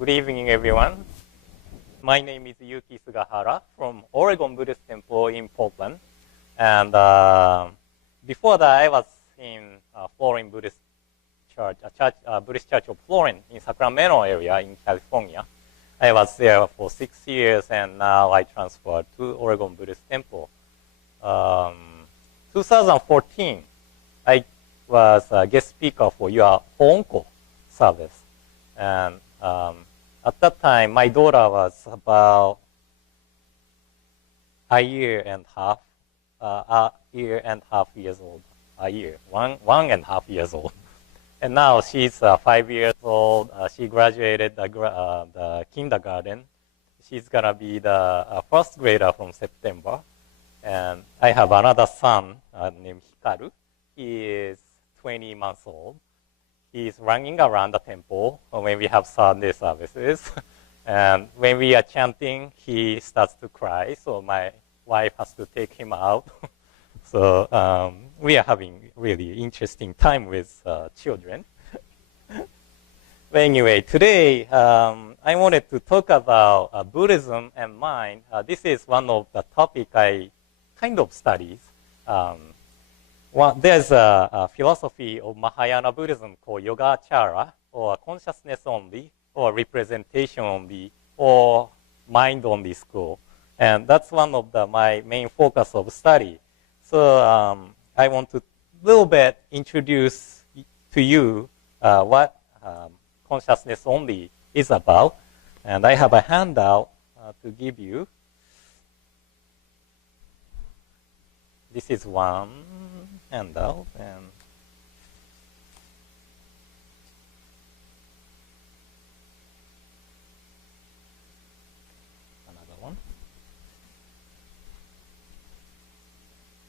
Good evening, everyone. My name is Yuki Sugahara from Oregon Buddhist Temple in Portland. And before that, I was in Florence Buddhist Church, Buddhist Church of Florence in Sacramento area in California. I was there for 6 years, and now I transferred to Oregon Buddhist Temple. 2014, I was a guest speaker for your Honko service. And at that time, my daughter was about a year and a half years old. One and a half years old. And now she's 5 years old. She graduated the kindergarten. She's gonna be the first grader from September. And I have another son named Hikaru. He is 20 months old. He's running around the temple when we have Sunday services. And when we are chanting, he starts to cry. So my wife has to take him out. So we are having really interesting time with children. But anyway, today I wanted to talk about Buddhism and mind. This is one of the topics I kind of studies. There's a philosophy of Mahayana Buddhism called Yogacara, or consciousness only, or representation only, or mind only school. And that's one of my main focus of study. So I want to little bit introduce to you what consciousness only is about. And I have a handout to give you. This is one handout, and another one,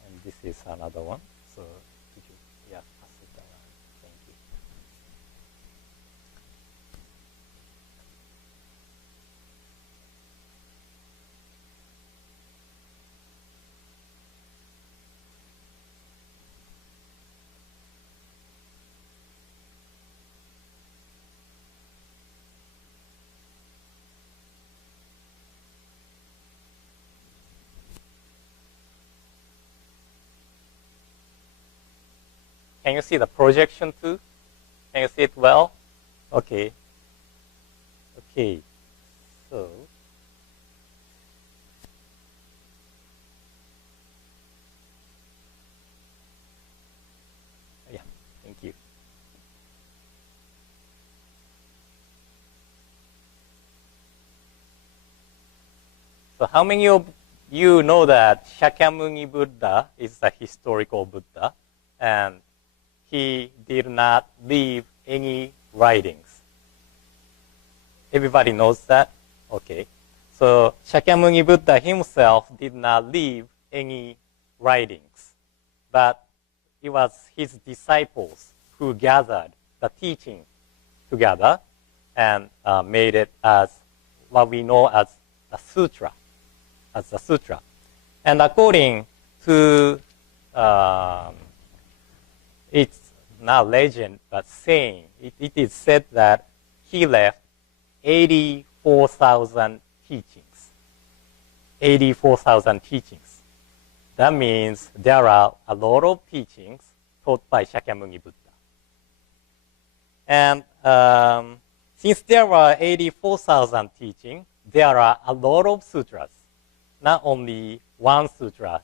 and this is another one. So, could you, pass it around. Thank you. Can you see the projection too? Can you see it well? Okay. Okay. So, yeah, thank you. So how many of you know that Shakyamuni Buddha is a historical Buddha, and he did not leave any writings? Everybody knows that? Okay. So Shakyamuni Buddha himself did not leave any writings, but it was his disciples who gathered the teaching together and made it as what we know as a sutra. And according to it's not legend, but saying. It is said that he left 84,000 teachings. 84,000 teachings. That means there are a lot of teachings taught by Shakyamuni Buddha. And since there were 84,000 teachings, there are a lot of sutras. Not only one sutra.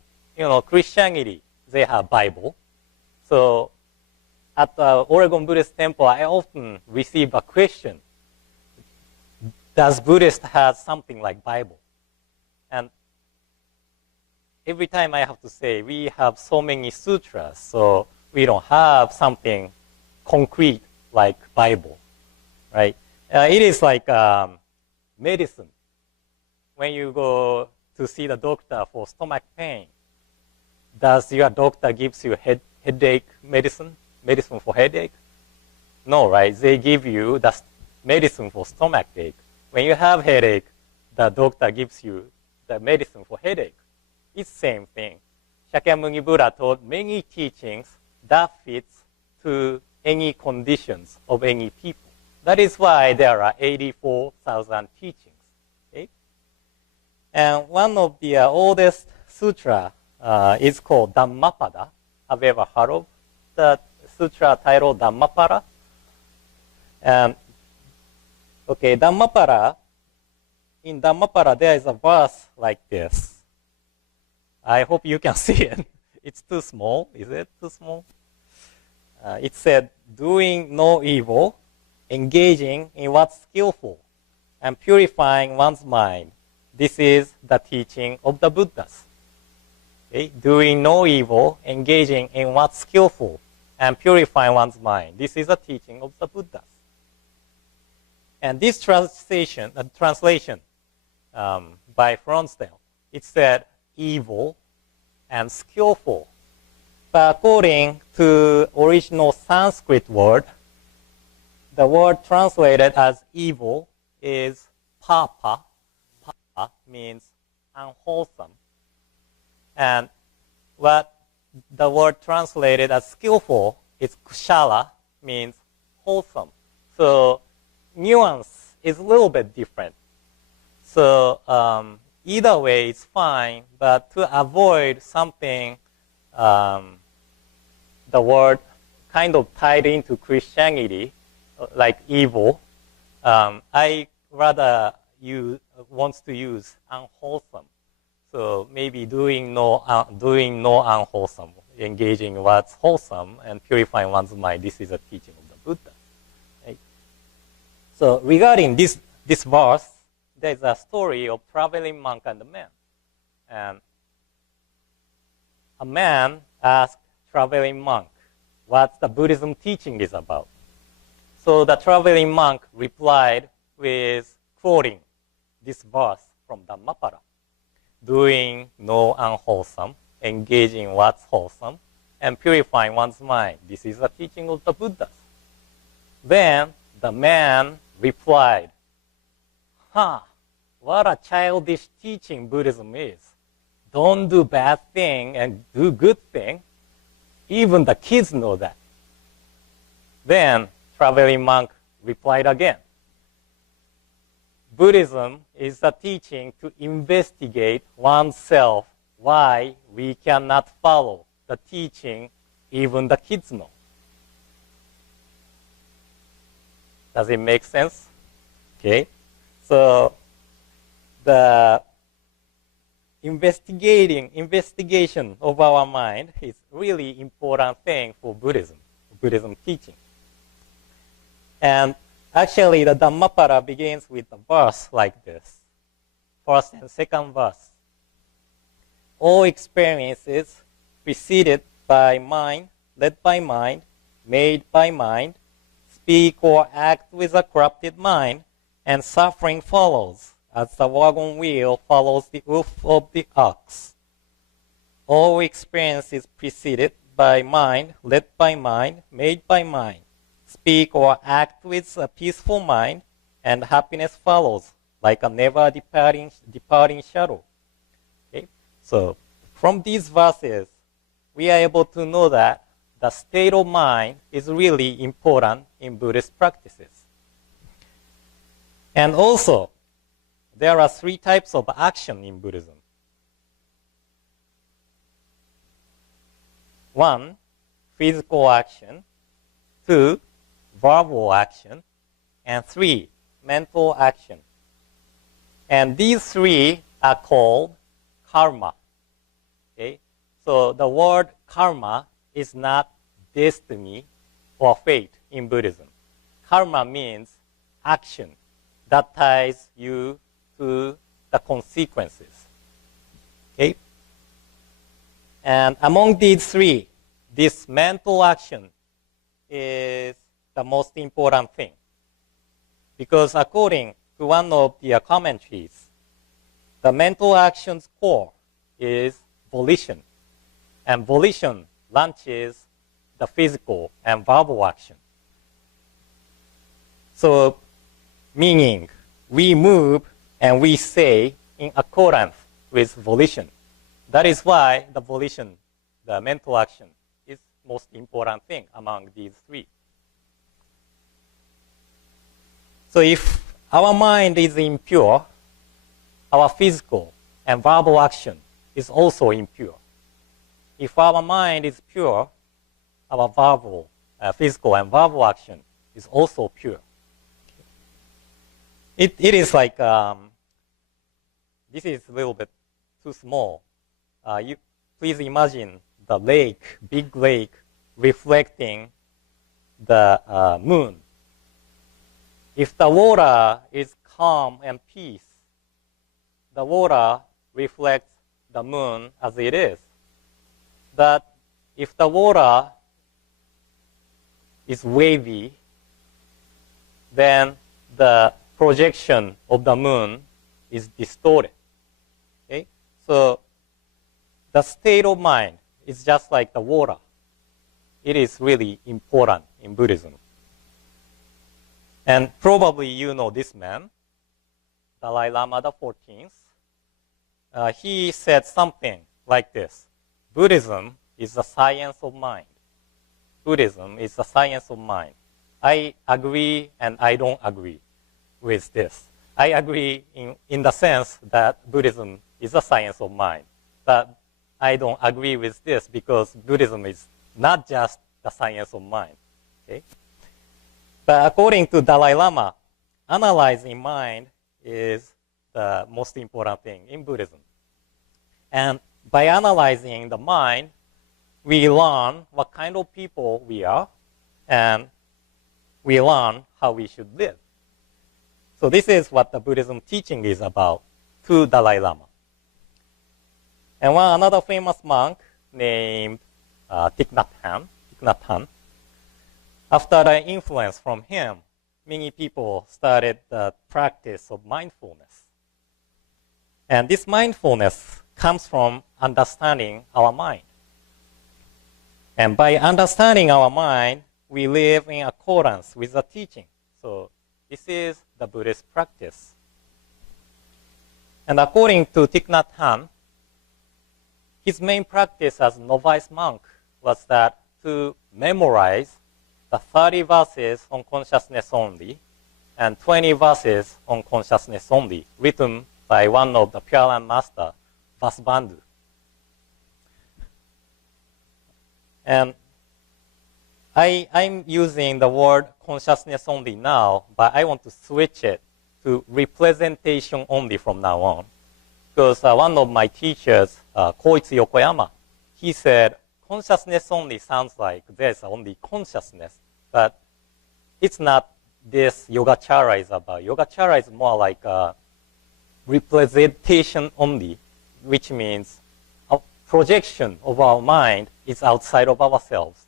Christianity, they have Bible. So at the Oregon Buddhist Temple, I often receive a question: does Buddhist have something like Bible? And every time I have to say, we have so many sutras, so we don't have something concrete like Bible, right? It is like medicine. When you go to see the doctor for stomach pain, does your doctor gives you headache medicine for headache? No, right? They give you the medicine for stomach ache. When you have headache, the doctor gives you the medicine for headache. It's the same thing. Shakyamuni Buddha taught many teachings that fits to any conditions of any people. That is why there are 84,000 teachings. Okay? And one of the oldest sutra is called Dhammapada. Have you ever heard of the sutra titled Dhammapada? Okay, Dhammapada. In Dhammapada, there is a verse like this. I hope you can see it. It's too small. Is it too small? It said, doing no evil, engaging in what's skillful, and purifying one's mind. This is the teaching of the Buddhas. Okay? Doing no evil, engaging in what's skillful, and purifying one's mind. This is the teaching of the Buddhas. And this translation by Fronsdale, it said evil and skillful. But according to original Sanskrit word, the word translated as evil is papa. Papa means unwholesome. And what the word translated as skillful is kushala, means wholesome. So nuance is a little bit different. So either way is fine, but to avoid something, the word kind of tied into Christianity, like evil, I rather wants to use unwholesome. So maybe doing no unwholesome, engaging what's wholesome and purifying one's mind. This is a teaching of the Buddha. Right? So regarding this verse, there is a story of traveling monk and a man. And a man asked traveling monk what the Buddhism teaching is about. So the traveling monk replied with quoting this verse from Dhammapada. Doing no unwholesome, engaging what's wholesome, and purifying one's mind. This is the teaching of the Buddhas. Then the man replied, what a childish teaching Buddhism is. Don't do bad thing and do good thing. Even the kids know that. Then traveling monk replied again. Buddhism is a teaching to investigate oneself why we cannot follow the teaching even the kids know. Does it make sense? Okay. So the investigation of our mind is really important thing for Buddhism teaching. And actually, the Dhammapada begins with a verse like this. First and second verse. All experiences preceded by mind, led by mind, made by mind, speak or act with a corrupted mind, and suffering follows, as the wagon wheel follows the hoof of the ox. All experiences preceded by mind, led by mind, made by mind, speak or act with a peaceful mind, and happiness follows, like a never departing shadow. Okay? So, from these verses, we are able to know that the state of mind is really important in Buddhist practices. And also, there are 3 types of action in Buddhism. 1, physical action. 2, verbal action. And 3, mental action. And these 3 are called karma. Okay? So the word karma is not destiny or fate in Buddhism. Karma means action that ties you to the consequences. Okay? And among these 3, this mental action is the most important thing. Because according to one of the commentaries, the mental action's core is volition. And volition launches the physical and verbal action. So, meaning, we move and we say in accordance with volition. That is why the volition, the mental action, is most important thing among these 3. So if our mind is impure, our physical and verbal action is also impure. If our mind is pure, our verbal, physical and verbal action is also pure. It is like, this is a little bit too small. Please imagine the lake, big lake, reflecting the moon. If the water is calm and peace, the water reflects the moon as it is. But if the water is wavy, then the projection of the moon is distorted. Okay? So the state of mind is just like the water. It is really important in Buddhism. And probably you know this man, Dalai Lama the 14th. He said something like this: Buddhism is the science of mind. Buddhism is the science of mind. I agree and I don't agree with this. I agree in the sense that Buddhism is the science of mind. But I don't agree with this because Buddhism is not just the science of mind. Okay? But according to Dalai Lama, analyzing mind is the most important thing in Buddhism. And by analyzing the mind, we learn what kind of people we are, and we learn how we should live. So this is what the Buddhism teaching is about to Dalai Lama. And another famous monk named Thich Nhat Hanh, after the influence from him, many people started the practice of mindfulness. And this mindfulness comes from understanding our mind. And by understanding our mind, we live in accordance with the teaching. So this is the Buddhist practice. And according to Thich Nhat Hanh, his main practice as novice monk was that to memorize the 30 verses on consciousness only and 20 verses on consciousness only, written by one of the Pure Land Master, Vasubandhu. And I'm using the word consciousness only now, but I want to switch it to representation only from now on. Because one of my teachers, Koitsu Yokoyama, he said, consciousness only sounds like there's only consciousness, but it's not this Yogacara is about. Yogacara is more like a representation only, which means a projection of our mind is outside of ourselves.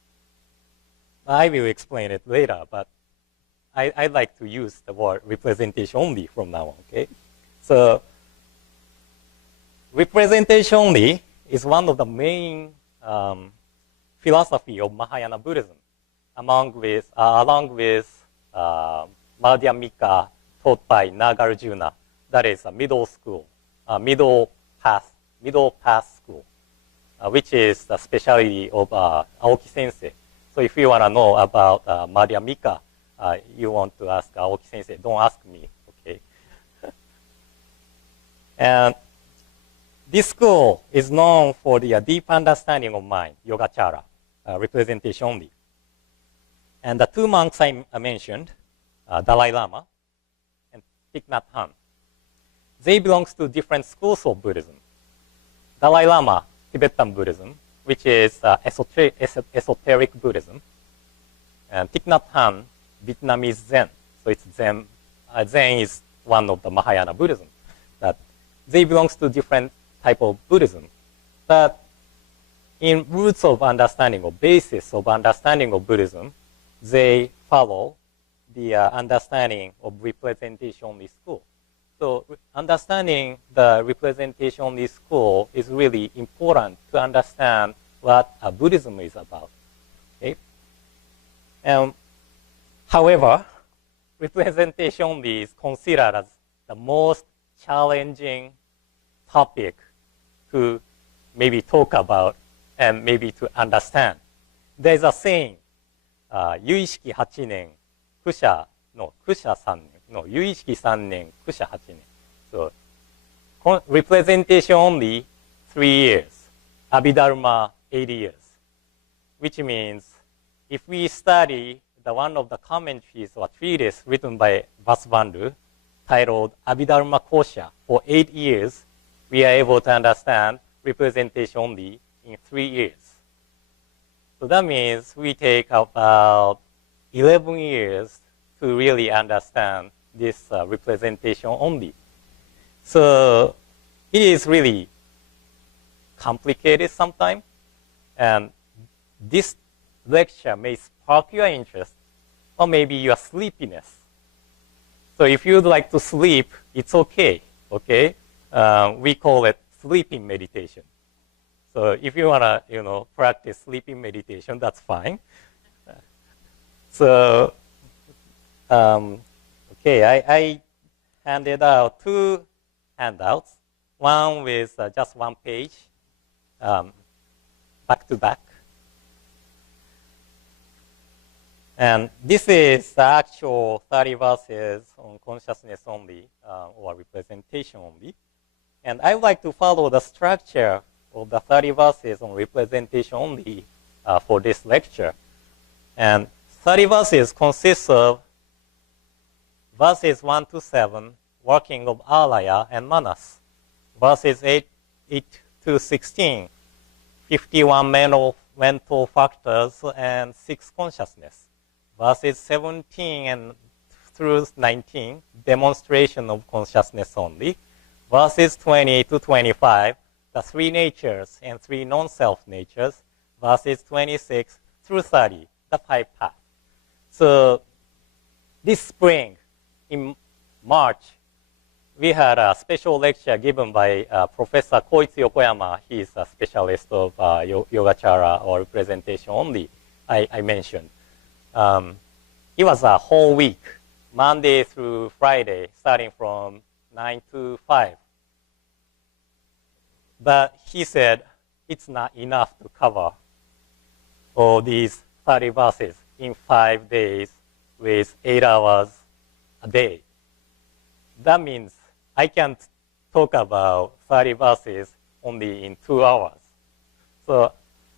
I will explain it later, but I like to use the word representation only from now on, okay? So representation only is one of the main philosophy of Mahayana Buddhism, along with Madhyamika taught by Nagarjuna. That is a middle school, middle path school, which is the specialty of Aoki Sensei. So if you want to know about Madhyamika, you want to ask Aoki Sensei. Don't ask me, okay? And this school is known for the deep understanding of mind, Yogacara, representation only. And the two monks I mentioned, Dalai Lama and Thich Nhat Hanh, they belong to different schools of Buddhism. Dalai Lama, Tibetan Buddhism, which is esoteric Buddhism. And Thich Nhat Hanh, Vietnamese Zen. So it's Zen. Zen is one of the Mahayana Buddhism. That they belong to different type of Buddhism. But in roots of understanding or basis of understanding of Buddhism, they follow the understanding of representation-only school. So understanding the representation-only school is really important to understand what Buddhism is about. Okay? However, representation-only is considered as the most challenging topic to maybe talk about and maybe to understand. There's a saying, 有意識8年、苦者の苦者3年。の有意識3年、苦者8年。So, representation only 3 years. Abhidharma 80 years. Which means if we study the one of the commentaries or treatise written by Vasubandhu titled Abhidharma Kosha for 8 years, we are able to understand representation only in 3 years. So that means we take about 11 years to really understand this representation only. So it is really complicated sometimes, and this lecture may spark your interest or maybe your sleepiness. So if you'd like to sleep, it's okay, okay? We call it sleeping meditation. So if you want to, practice sleeping meditation, that's fine. So, okay, I handed out 2 handouts, one with just 1 page, back to back. And this is the actual 30 verses on consciousness only, or representation only. And I would like to follow the structure of the 30 verses on representation only for this lecture. And 30 verses consist of verses 1 to 7, working of alaya and manas. Verses 8 to 16, 51 mental factors and 6 consciousness. Verses 17 and through 19, demonstration of consciousness only. Verses 20 to 25, the 3 natures and 3 non-self natures. Verses 26 through 30, the 5 paths. So this spring, in March, we had a special lecture given by Professor Koitsu Yokoyama. He is a specialist of Yogacara or representation only, I mentioned. It was a whole week, Monday through Friday, starting from 9 to 5. But he said it's not enough to cover all these 30 verses in 5 days with 8 hours a day. That means I can't talk about 30 verses only in 2 hours. So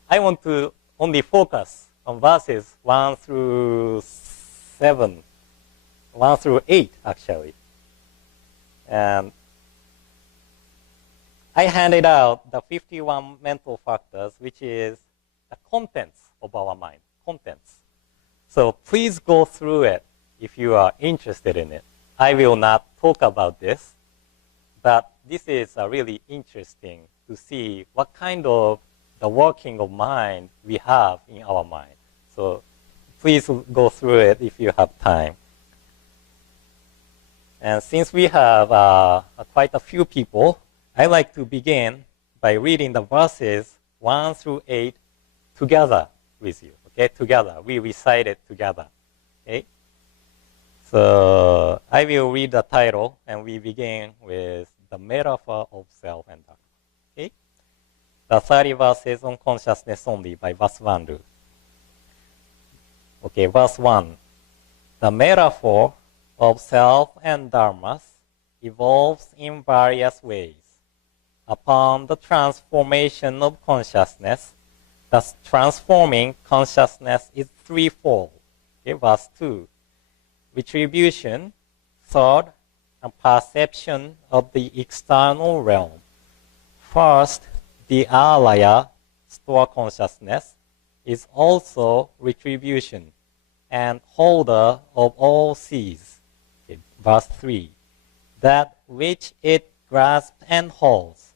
I want to only focus on verses 1 through 7, 1 through 8 actually. And I handed out the 51 mental factors, which is the contents of our mind, contents. So please go through it if you are interested in it. I will not talk about this, but this is really interesting to see what kind of the working of mind we have in our mind. So please go through it if you have time. And since we have quite a few people, I like to begin by reading the verses 1 through 8 together with you. Okay, together. We recite it together. Okay? So I will read the title, and we begin with the metaphor of self and dharma. Okay? The 30 verses on consciousness only by Vasubandhu. Okay, verse 1. The metaphor of self and dharmas evolves in various ways. Upon the transformation of consciousness, thus transforming consciousness is threefold. Okay, verse 2. Retribution, thought, and perception of the external realm. First, the alaya, store consciousness, is also retribution and holder of all seeds. Okay, verse 3. That which it grasps and holds,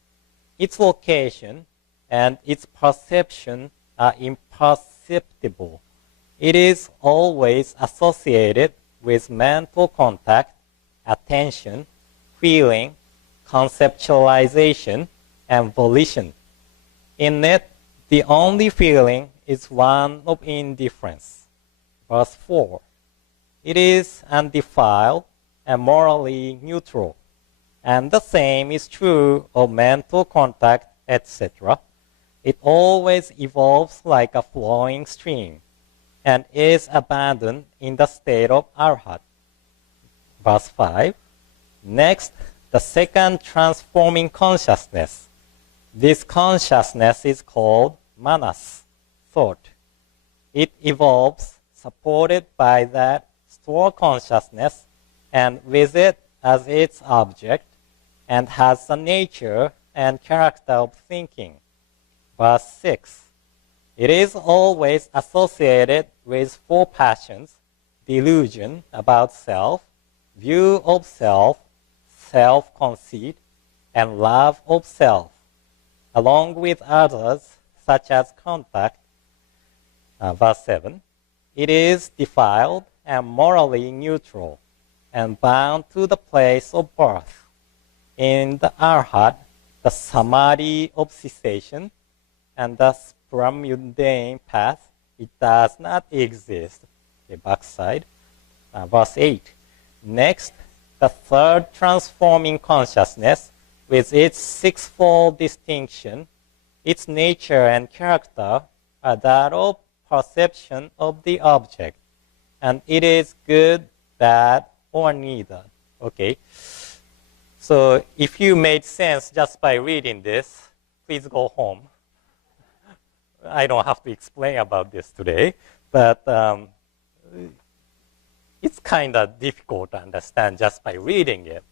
its location and its perception are imperceptible. It is always associated with mental contact, attention, feeling, conceptualization, and volition. In it, the only feeling is one of indifference. Verse 4. It is undefiled and morally neutral. And the same is true of mental contact, etc. It always evolves like a flowing stream and is abandoned in the state of arhat. Verse 5. Next, the second transforming consciousness. This consciousness is called manas, thought. It evolves supported by that store consciousness and with it as its object and has the nature and character of thinking. Verse 6. It is always associated with four passions: delusion about self, view of self, self-conceit, and love of self, along with others such as contact. Verse 7. It is defiled and morally neutral and bound to the place of birth. In the arhat, the samadhi of cessation, and thus from mundane path, it does not exist. The backside. Verse 8. Next, the third transforming consciousness, with its sixfold distinction, its nature and character are that of perception of the object, and it is good, bad, or neither. Okay. So if you made sense just by reading this, please go home. I don't have to explain about this today, but it's kind of difficult to understand just by reading it.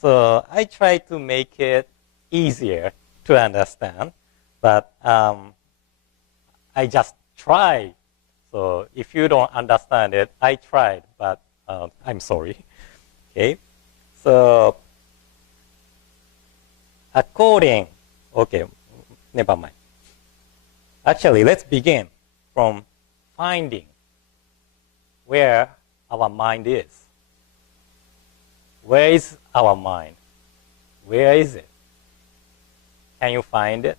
So I try to make it easier to understand, but I just try. So if you don't understand it, I tried, but I'm sorry. Okay, so okay, never mind. Actually, let's begin from finding where our mind is. Where is our mind? Where is it? Can you find it?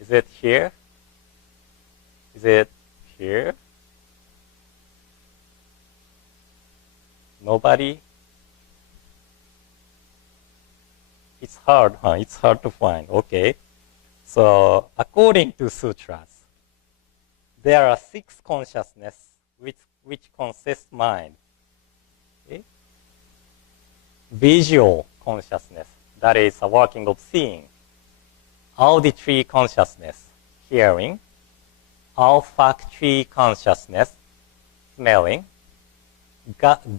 Is it here? Is it here? Nobody? It's hard, huh? It's hard to find. Okay. So, according to sutras, there are 6 consciousness which consist mind. Okay? Visual consciousness, that is a working of seeing. Auditory consciousness, hearing. Olfactory consciousness, smelling.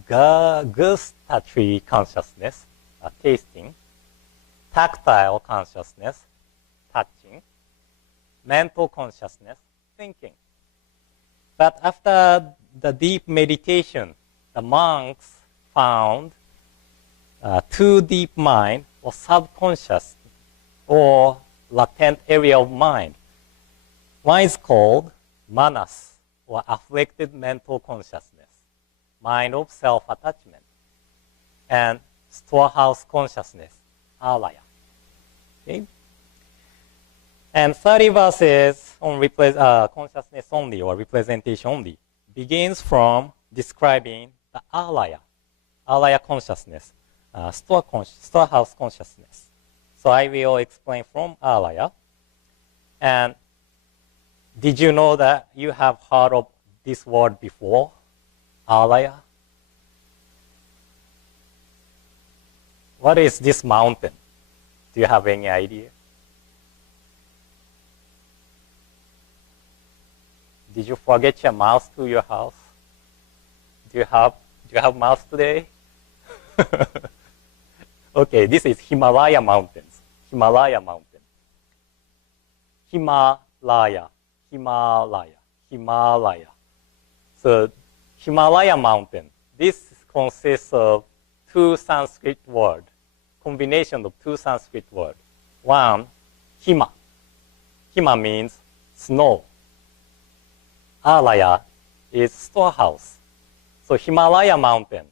Gustatory consciousness, tasting. Tactile consciousness, touching. Mental consciousness, thinking. But after the deep meditation, the monks found 2 deep mind or subconscious or latent area of mind. One is called manas, or afflicted mental consciousness, mind of self-attachment, and storehouse consciousness, alaya. Okay? And 30 verses on consciousness only, or representation only, begins from describing the alaya consciousness, storehouse consciousness. So I will explain from alaya. And did you know that you have heard of this word before? Alaya? What is this mountain? Do you have any idea? Did you forget your mouse to your house? Do you have mouse today? Okay, this is Himalaya mountains. Himalaya mountain. Himalaya. So Himalaya mountain. This consists of 2 Sanskrit words, combination of 2 Sanskrit words. One, hima. Hima means snow. Alaya is storehouse. So Himalaya mountain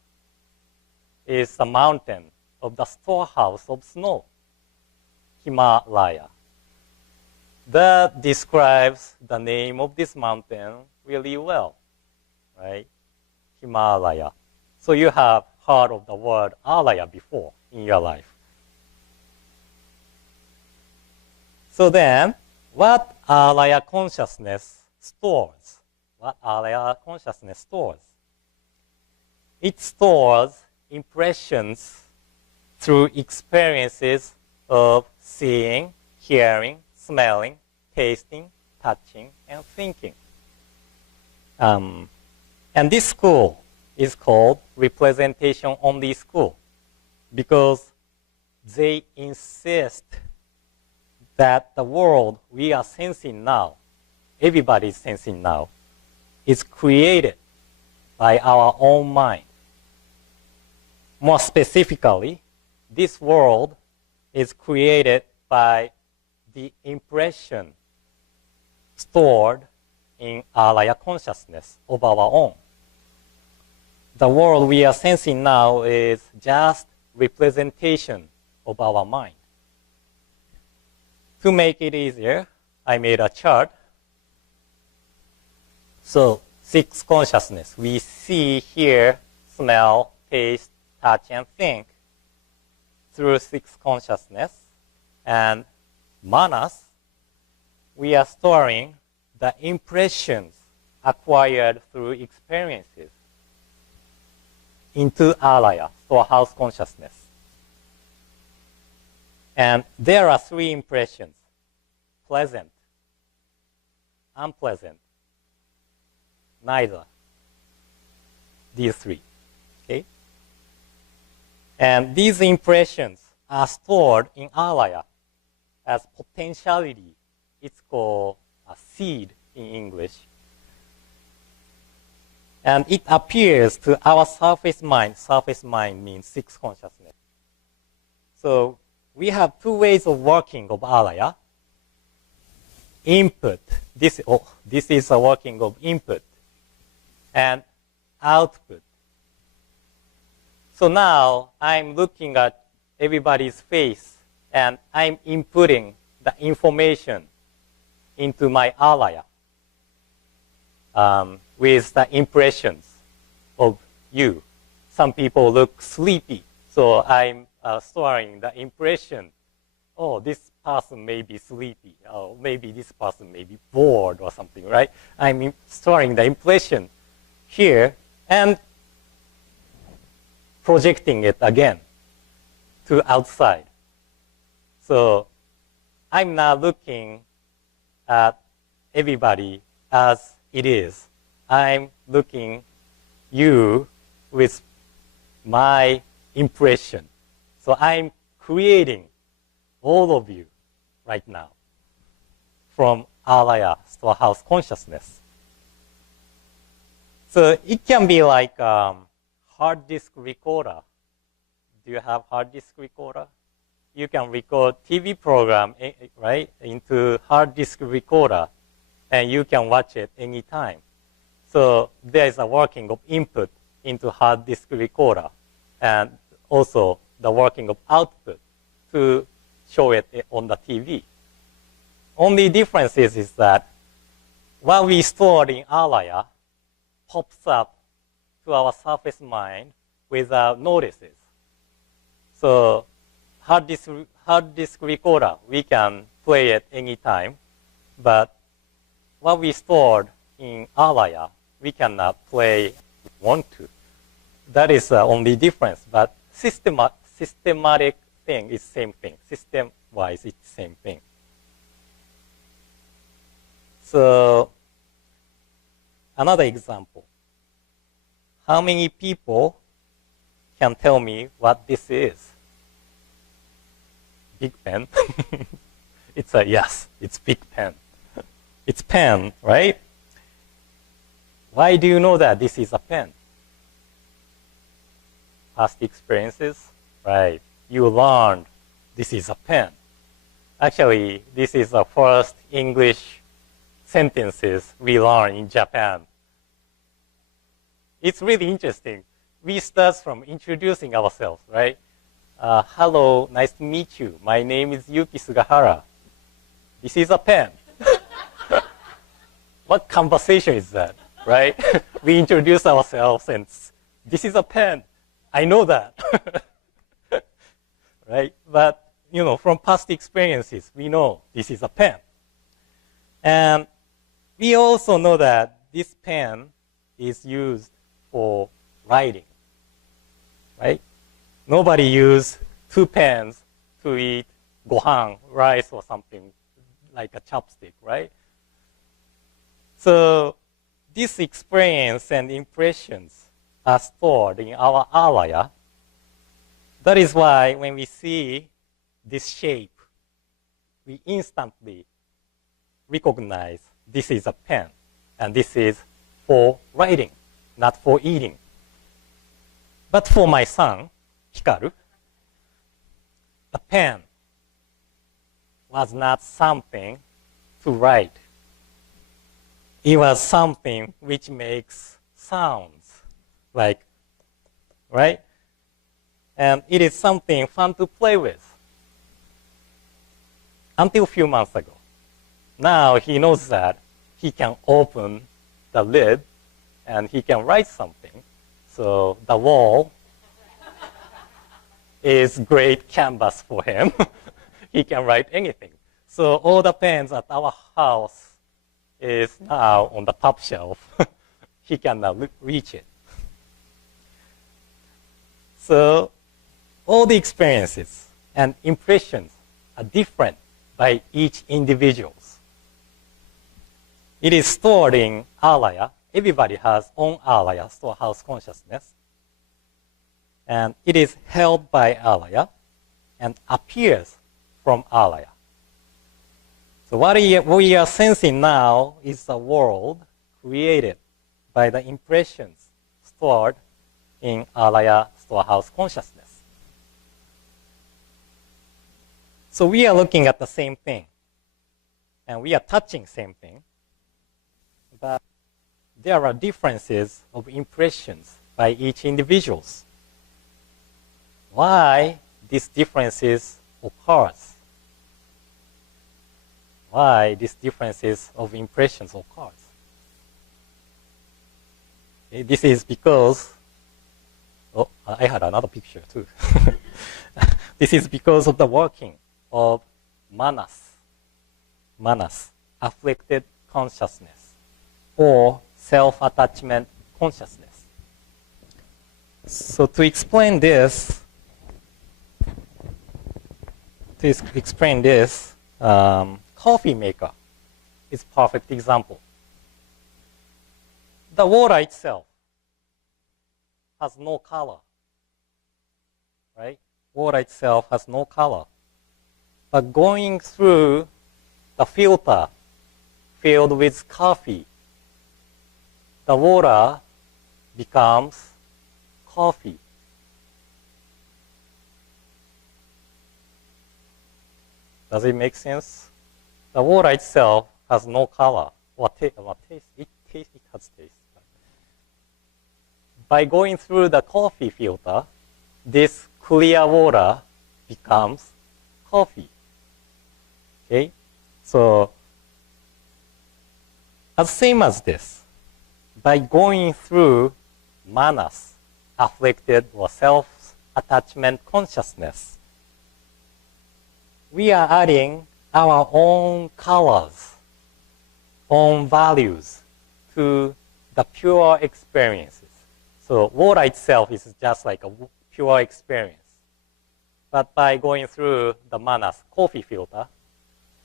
is the mountain of the storehouse of snow. Himalaya. That describes the name of this mountain really well, right? Himalaya. So you have heard of the word alaya before in your life. So then, what alaya consciousness stores? What alaya consciousness stores? it stores impressions through experiences of seeing, hearing, smelling, tasting, touching, and thinking. And this school is called Representation Only School because they insist that the world we are sensing now, everybody is sensing now, is created by our own mind. More specifically, this world is created by the impression stored in alaya consciousness of our own. The world we are sensing now is just representation of our mind. To make it easier, I made a chart. So, 6 consciousness. We see, hear, smell, taste, touch, and think through 6 consciousness. And manas, we are storing the impressions acquired through experiences into alaya, storehouse consciousness. And there are 3 impressions: pleasant, unpleasant, neither. These 3. Okay? And these impressions are stored in alaya as potentiality. It's called a seed in English. And it appears to our surface mind. Surface mind means 6 consciousness. So we have 2 ways of working of alaya. Input. This is a working of input. And output. So now I'm looking at everybody's face and I'm inputting the information into my alaya with the impressions of you. Some people look sleepy, so I'm storing the impression. Oh, this person may be sleepy. Oh, maybe this person may be bored or something, right? I'm storing the impression here and projecting it again to outside. So I'm now looking at everybody as it is. I'm looking you with my impression. So I'm creating all of you right now from alaya, storehouse consciousness. So it can be like hard disk recorder. Do you have hard disk recorder? You can record TV program, right, into hard disk recorder, and you can watch it anytime. So there is a working of input into hard disk recorder, and also the working of output to show it on the TV. Only difference is that what we stored in alaya pops up to our surface mind without notices. So hard disk recorder, we can play it anytime, but what we stored in alaya, we cannot play if we want to. That is the only difference, but systematic thing is same thing. System-wise, it's same thing. So another example. How many people can tell me what this is? Big pen? It's a yes, it's big pen. It's pen, right? Why do you know that this is a pen? Past experiences, right? You learned this is a pen. Actually, this is the first English sentences we learn in Japan. It's really interesting. We start from introducing ourselves, right? Hello, nice to meet you. My name is Yuki Sugahara. This is a pen. What conversation is that, right? We introduce ourselves and this is a pen. I know that. Right? But, you know, from past experiences, we know this is a pen. And we also know that this pen is used for writing. right? Nobody use 2 pens to eat gohan, rice, or something like a chopstick, right? So this experience and impressions are stored in our alaya. That is why when we see this shape, we instantly recognize this is a pen, and this is for writing, not for eating. But for my son, Hikaru, a pen was not something to write. It was something which makes sounds, like, right? And it is something fun to play with. Until a few months ago. Now he knows that he can open the lid and he can write something. So the wall is great canvas for him. He can write anything. So all the pens at our house is now on the top shelf. He can now reach it. So all the experiences and impressions are different by each individual. It is stored in alaya. Everybody has own alaya, storehouse consciousness. And it is held by alaya and appears from alaya. So what we are sensing now is a world created by the impressions stored in alaya storehouse consciousness. So we are looking at the same thing, and we are touching same thing, but there are differences of impressions by each individuals. Why these differences occurs? Why these differences of impressions occurs? Okay, this is because, oh, I had another picture too. This is because of the working of manas, afflicted consciousness, or self-attachment consciousness. So to explain this, coffee maker is a perfect example. The water itself has no color, right? Water itself has no color. But going through the filter filled with coffee, the water becomes coffee. Does it make sense? The water itself has no color. Taste? It has taste. By going through the coffee filter, this clear water becomes coffee. Okay? So, as same as this, by going through manas, afflicted or self-attachment consciousness, we are adding our own colors, own values to the pure experiences. So water itself is just like a pure experience. But by going through the manas coffee filter,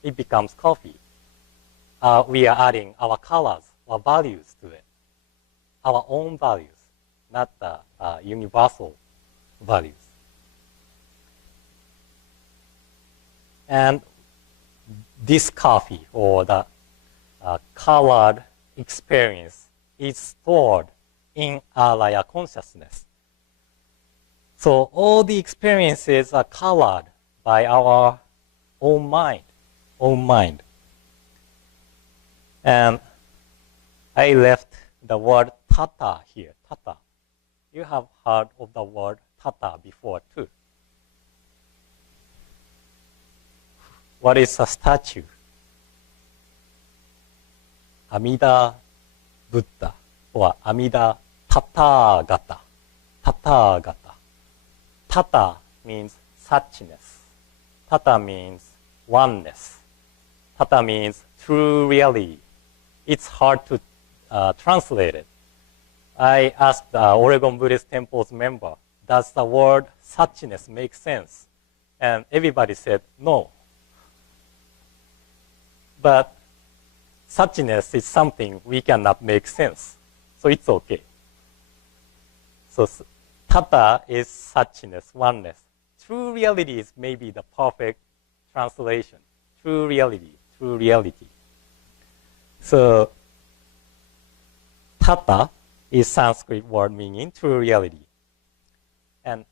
it becomes coffee. We are adding our colors, our values to it. Our own values, not the universal values. And this coffee, or the colored experience, is stored in alaya consciousness. So all the experiences are colored by our own mind. And I left the word tata here, tata. You have heard of the word tata before too. What is a statue? Amida Buddha, or Amida Tathagata. Tathagata. Tata means suchness. Tata means oneness. Tata means true reality. It's hard to translate it. I asked the Oregon Buddhist Temple's member does the word suchness make sense? And everybody said no. But suchness is something we cannot make sense. So it's okay. So tattva is suchness, oneness. True reality is maybe the perfect translation. True reality, true reality. So tattva is Sanskrit word meaning true reality. And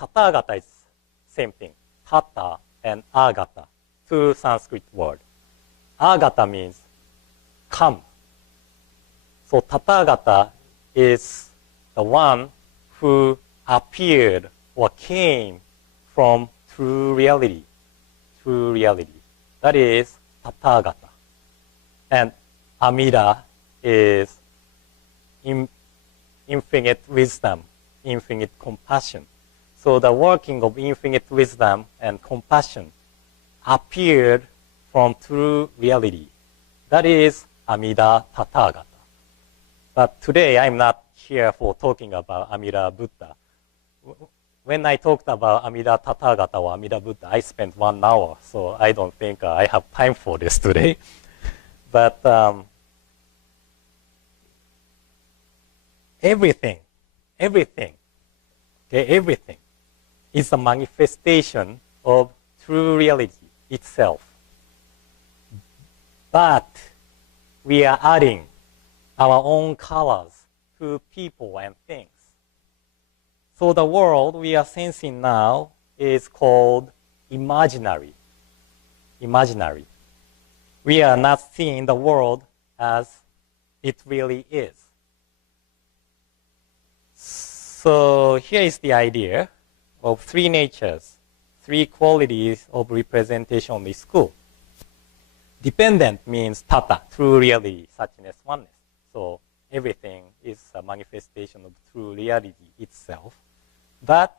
tathagata is same thing. Tattva and agata, two Sanskrit words. Agata means come. So tathagata is the one who appeared or came from true reality. True reality. That is tathagata. And Amida is infinite wisdom, infinite compassion. So the working of infinite wisdom and compassion appeared from true reality. That is Amida Tathagata. But today I'm not here for talking about Amida Buddha. When I talked about Amida Tathagata or Amida Buddha, I spent 1 hour, so I don't think I have time for this today. But everything is a manifestation of true reality itself. But we are adding our own colors to people and things. So the world we are sensing now is called imaginary. Imaginary. We are not seeing the world as it really is. So here is the idea of 3 natures, 3 qualities of representation of the school. Dependent means tata, true reality, suchness, oneness. So everything is a manifestation of true reality itself. But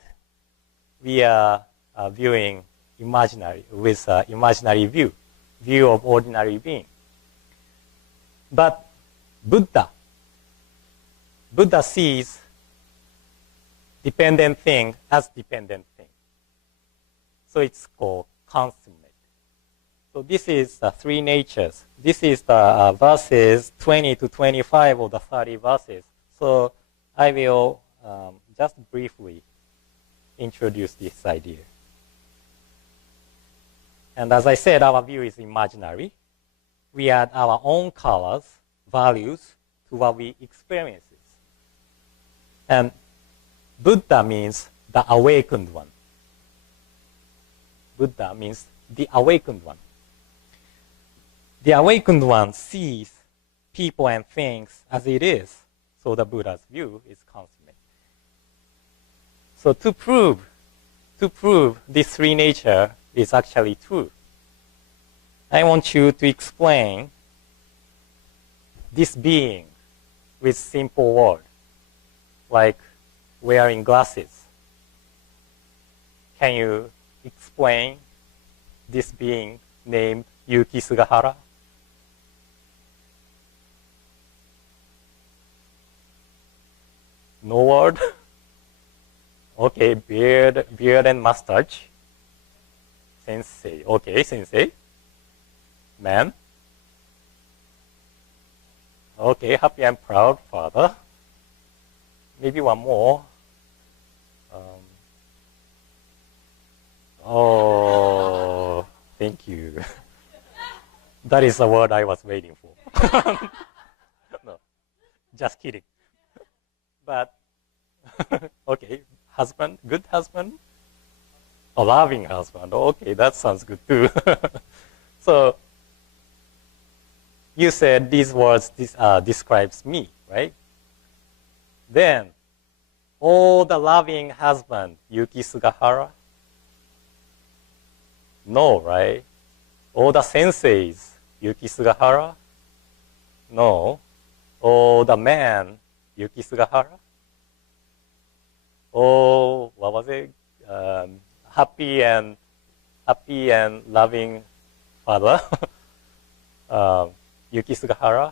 we are viewing imaginary with imaginary view of ordinary being. But Buddha sees dependent thing as dependent thing. So it's called consummate. So this is the 3 natures. This is the verses 20 to 25 of the 30 verses. So I will just briefly introduce this idea. And as I said, our view is imaginary. We add our own colors, values to what we experience. And Buddha means the awakened one. Buddha means the awakened one. The awakened one sees people and things as it is. So the Buddha's view is consummate. So to prove this 3 nature is actually true, I want you to explain this being with simple word, like wearing glasses. Can you explain this being named Yuki Sugahara? No word? Okay, beard and mustache. Sensei. Okay, Sensei. Man. Okay, happy and proud father. Maybe one more. Oh, thank you. That is the word I was waiting for. No, just kidding. But, okay, husband, good husband? A loving husband. Okay, that sounds good too. So, you said these words describes me, right? Then, oh, the loving husband, Yuki Sugahara? No, right? Oh, the senseis, Yuki Sugahara? No. Oh, the man, Yuki Sugahara? Oh, what was it? Happy and loving father, Yuki Sugahara?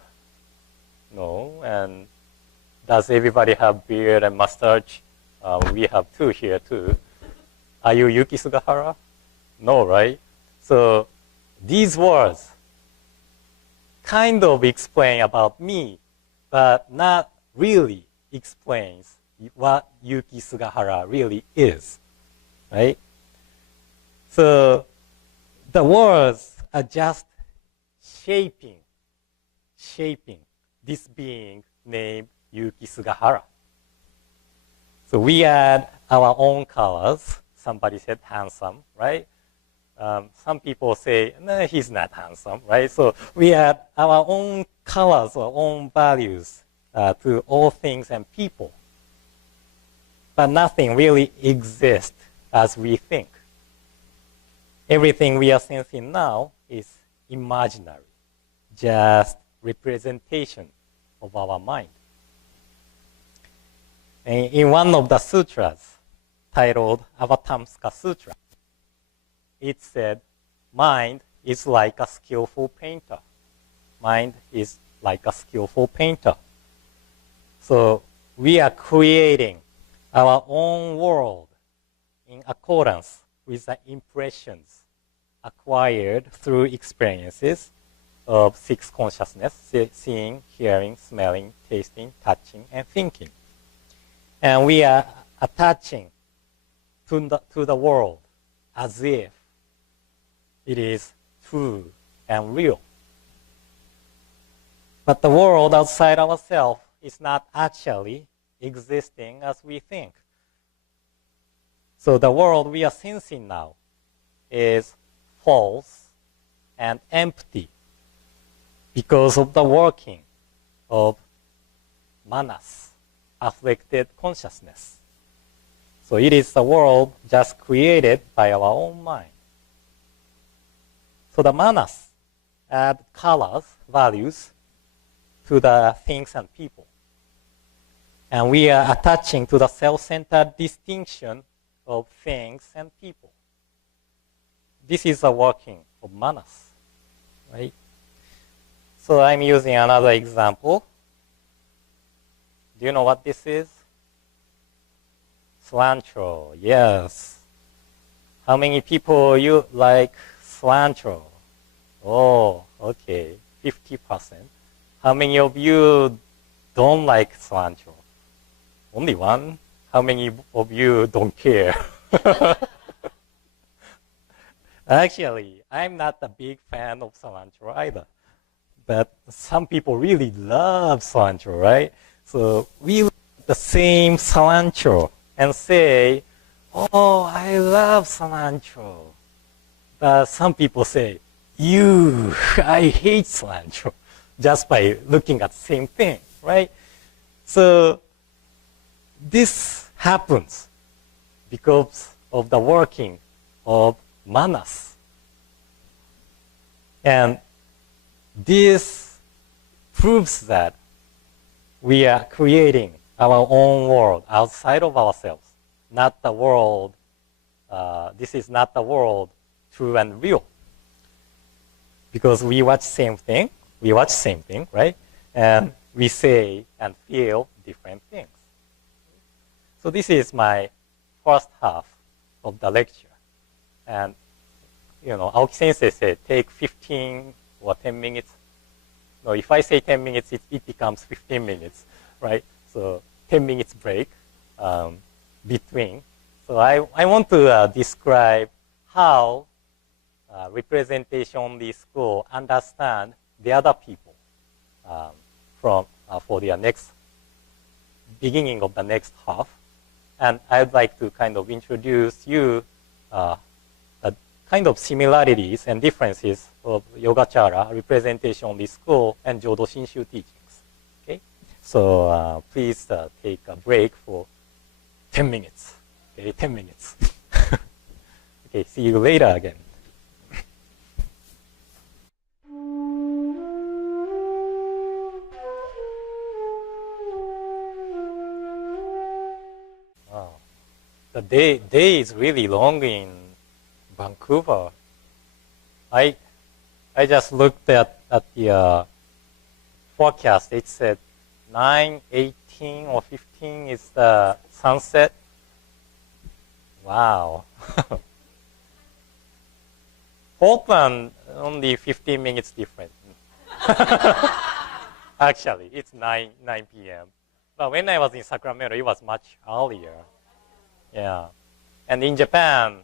No. And does everybody have beard and mustache? We have two here too. Are you Yuki Sugahara? No, right? So these words kind of explain about me, but not really explains what Yuki Sugahara really is, right? So the words are just shaping this being named Yuki Sugahara. So we add our own colors. Somebody said handsome, right? Some people say, no, he's not handsome, right? So we add our own colors or own values to all things and people. But nothing really exists as we think. Everything we are sensing now is imaginary, just representation of our mind. And in one of the sutras, titled Avatamsaka Sutra, it said, mind is like a skillful painter. Mind is like a skillful painter. So we are creating our own world in accordance with the impressions acquired through experiences of six consciousness, seeing, hearing, smelling, tasting, touching, and thinking. And we are attaching to the world as if it is true and real. But the world outside ourselves is not actually existing as we think. So the world we are sensing now is false and empty because of the working of manas, afflicted consciousness. So it is a world just created by our own mind. So the manas add colors, values to the things and people. And we are attaching to the self-centered distinction of things and people. This is the working of manas, right? So I'm using another example. Do you know what this is? Cilantro, yes. How many people you like cilantro? Oh, okay, 50%. How many of you don't like cilantro? Only one? How many of you don't care? Actually, I'm not a big fan of cilantro either. But some people really love cilantro, right? So we look at the same cilantro and say, oh, I love cilantro. But some people say, I hate cilantro, just by looking at the same thing, right? So this happens because of the working of manas. And this proves that we are creating our own world outside of ourselves, not the world. This is not the world true and real. Because we watch same thing, right? And we say and feel different things. So this is my first half of the lecture. And, Aoki Sensei said, take 15 or 10 minutes. No, if I say 10 minutes, it becomes 15 minutes, right? So 10 minutes break between. So I want to describe how representation school understand the other people for their next beginning of the next half. And I'd like to kind of introduce you the kind of similarities and differences of Yogacara, representation school, and Jodo Shinshu teachings. Okay? So please take a break for 10 minutes. Okay, 10 minutes. Okay, see you later again. Wow. The day is really long in Vancouver. I just looked at the forecast. It said 9:18 or 15 is the sunset. Wow. Portland, only 15 minutes different. Actually, it's 9 p.m. But when I was in Sacramento, it was much earlier. Yeah. And in Japan,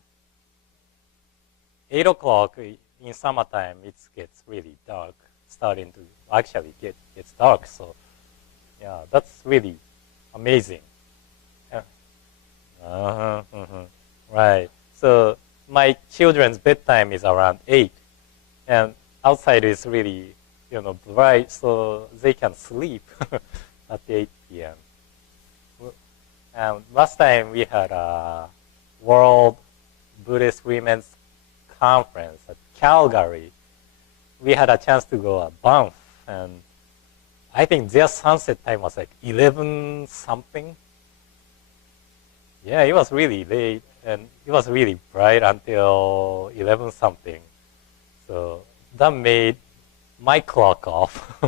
8 o'clock in summertime, it gets really dark, starting to actually gets dark. So, yeah, that's really amazing. Yeah. Right. So my children's bedtime is around 8, and outside is really, bright, so they can sleep at 8 p.m. And last time we had a World Buddhist Women's Conference at Calgary. We had a chance to go to Banff, and I think their sunset time was like 11 something. Yeah, it was really late, and it was really bright until 11 something. So that made my clock off.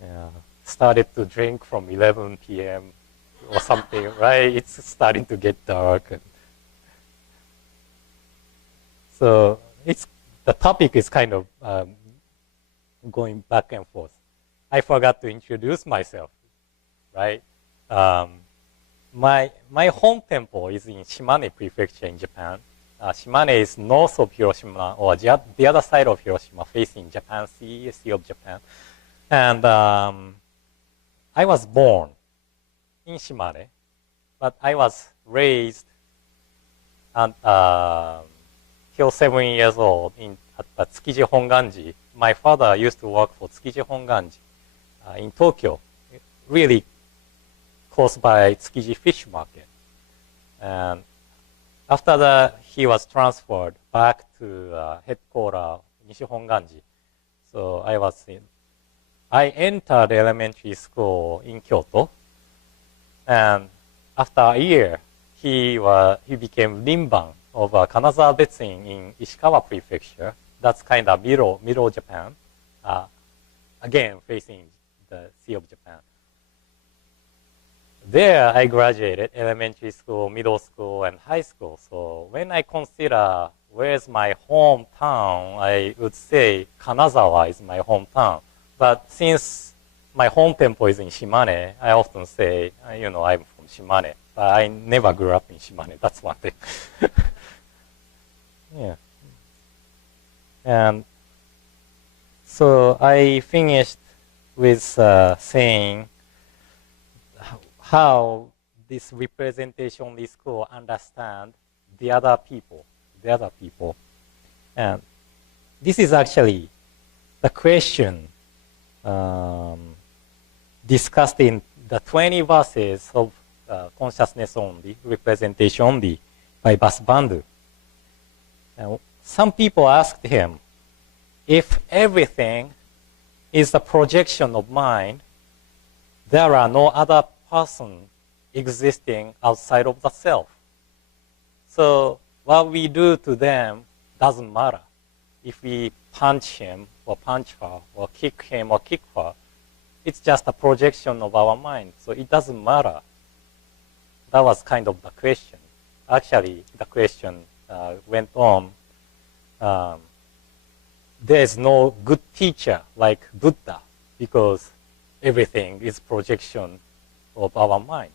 Yeah, started to drink from 11 p.m. or something, right? It's starting to get dark. So the topic is kind of going back and forth. I forgot to introduce myself, right? My home temple is in Shimane Prefecture in Japan. Shimane is north of Hiroshima, or the other side of Hiroshima, facing Japan Sea, Sea of Japan. And I was born in Shimane, but I was raised till 7 years old at Tsukiji Honganji. My father used to work for Tsukiji Honganji in Tokyo, really close by Tsukiji Fish Market. And after that, he was transferred back to headquarters Nishi Honganji. So I entered elementary school in Kyoto, and after a year, he became Rinban of Kanazawa Betsun in Ishikawa Prefecture. That's kind of middle Japan, again facing the Sea of Japan. There, I graduated elementary school, middle school, and high school. So when I consider where's my hometown, I would say Kanazawa is my hometown. But since my home temple is in Shimane, I often say, I'm from Shimane. But I never grew up in Shimane. That's one thing. Yeah. And so I finished with saying how this representation school understand the other people. And this is actually the question discussed in the 20 verses of consciousness only, representation only by Vasubandhu. Some people asked him, if everything is a projection of mind, there are no other person existing outside of the self. So what we do to them doesn't matter. If we punch him or punch her or kick him or kick her, it's just a projection of our mind. So it doesn't matter. That was kind of the question. Actually, the question went on. There is no good teacher like Buddha because everything is projection of our mind.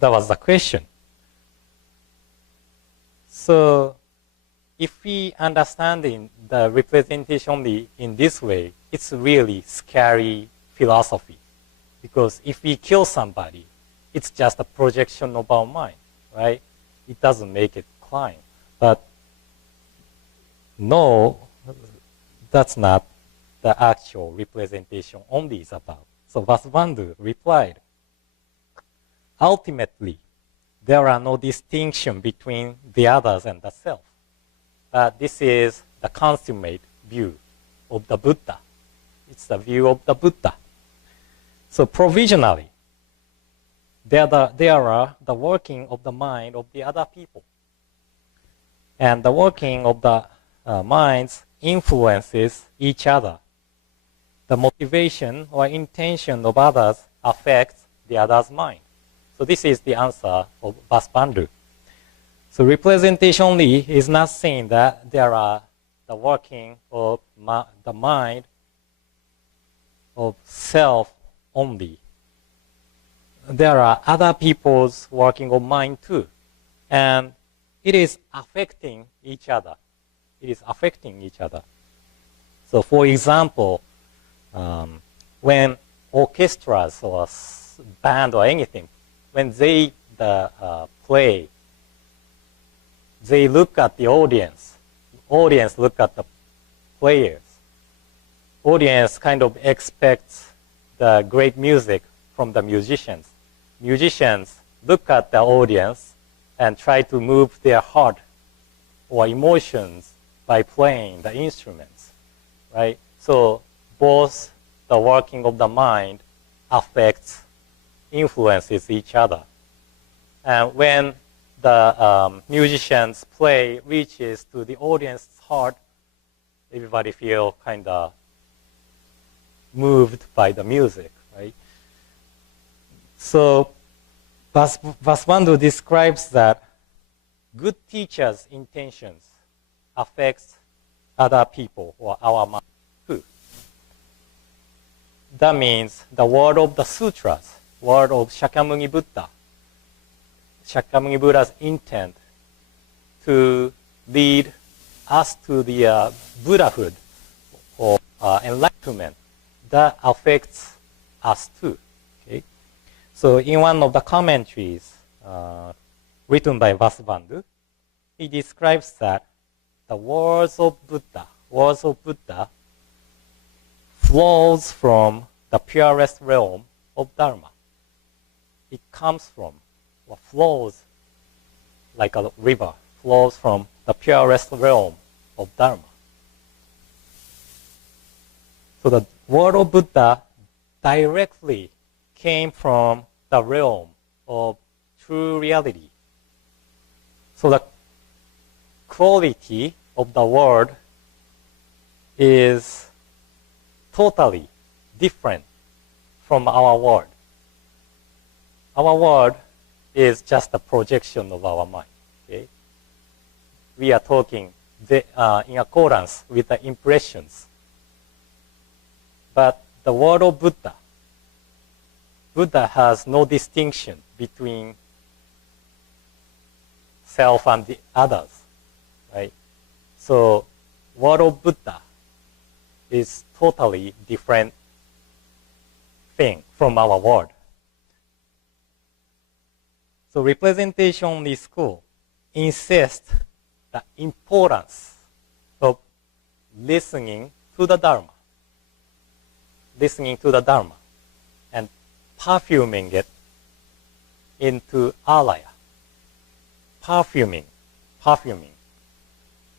That was the question. So if we understand the representation in this way, it's really scary philosophy. Because if we kill somebody, it's just a projection of our mind, right? It doesn't make it crime. But no, that's not the actual representation only is about. So Vasubandhu replied, ultimately, there are no distinction between the others and the self. But this is the consummate view of the Buddha. It's the view of the Buddha. So provisionally, there are the working of the mind of the other people. And the working of the minds influences each other. The motivation or intention of others affects the other's mind. So this is the answer of Vasubandhu. So representation only is not saying that there are the working of the mind of self only. There are other people's working of mind too. And it is affecting each other. It is affecting each other. So for example, when orchestras or band or anything, when they play, they look at the audience. Audience look at the players. Audience kind of expects the great music from the musicians. Musicians look at the audience and try to move their heart or emotions by playing the instruments, right? So both the working of the mind affects, influences each other. And when the musicians play reaches to the audience's heart, everybody feel kind of moved by the music, right? So Vasubandhu describes that good teachers' intentions affects other people or our mind too. That means the word of the sutras, word of Shakyamuni Buddha, Shakyamuni Buddha's intent to lead us to the Buddhahood or enlightenment, that affects us too. Okay? So in one of the commentaries written by Vasubandhu, he describes that the words of Buddha flows from the purest realm of Dharma. It comes from, or flows like a river, flows from the purest realm of Dharma. So the word of Buddha directly came from the realm of true reality. So the quality of the word is totally different from our word. Our word is just a projection of our mind. Okay? We are talking in accordance with the impressions. But the word of Buddha has no distinction between self and the others, right? So word of Buddha is totally different thing from our word. So representation school insists the importance of listening to the Dharma, and perfuming it into alaya. Perfuming.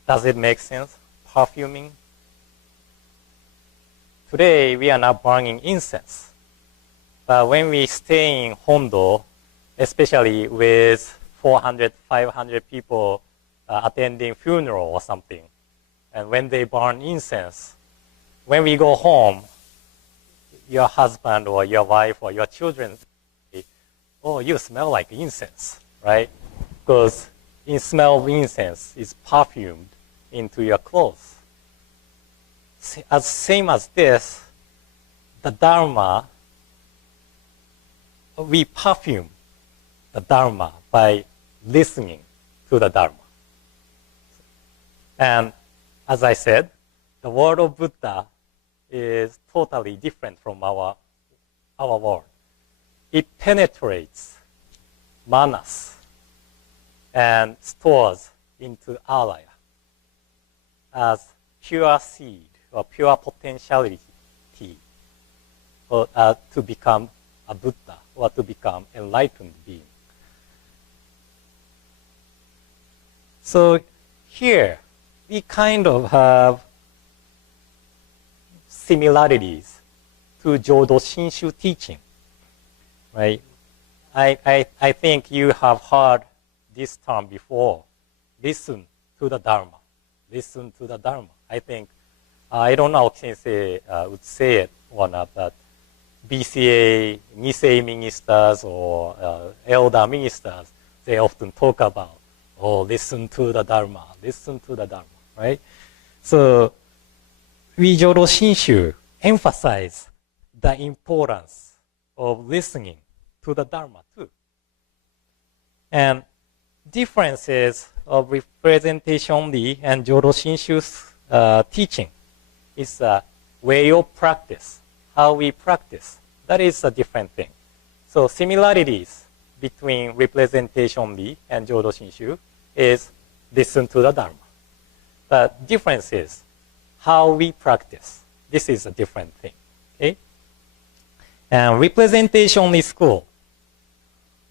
Does it make sense? Perfuming. Today we are not burning incense, but when we stay in Hondo, especially with 400, 500 people attending funeral or something, and when they burn incense, when we go home, your husband or your wife or your children say, "Oh, you smell like incense," right? Because the smell of incense is perfumed into your clothes. Same as this, the Dharma, we perfume the Dharma by listening to the Dharma. And as I said, the word of Buddha is totally different from our word. It penetrates manas and stores into alaya as pure seed or pure potentiality or, to become a Buddha or to become enlightened being. So here we kind of have similarities to Jodo Shinshu teaching, right? I think you have heard this term before. Listen to the Dharma. Listen to the Dharma. I think, I don't know if Sensei would say it or not, but BCA, Nisei ministers or elder ministers, they often talk about, oh, listen to the Dharma, right? So, Wijoro Shinshu emphasize the importance of listening to the Dharma too. And differences of representation only and Jodo Shinshu's teaching is a way of practice, how we practice. That is a different thing. So similarities between representation only and Jodo Shinshu is listen to the Dharma. But differences, how we practice. This is a different thing. Okay? And representation only school,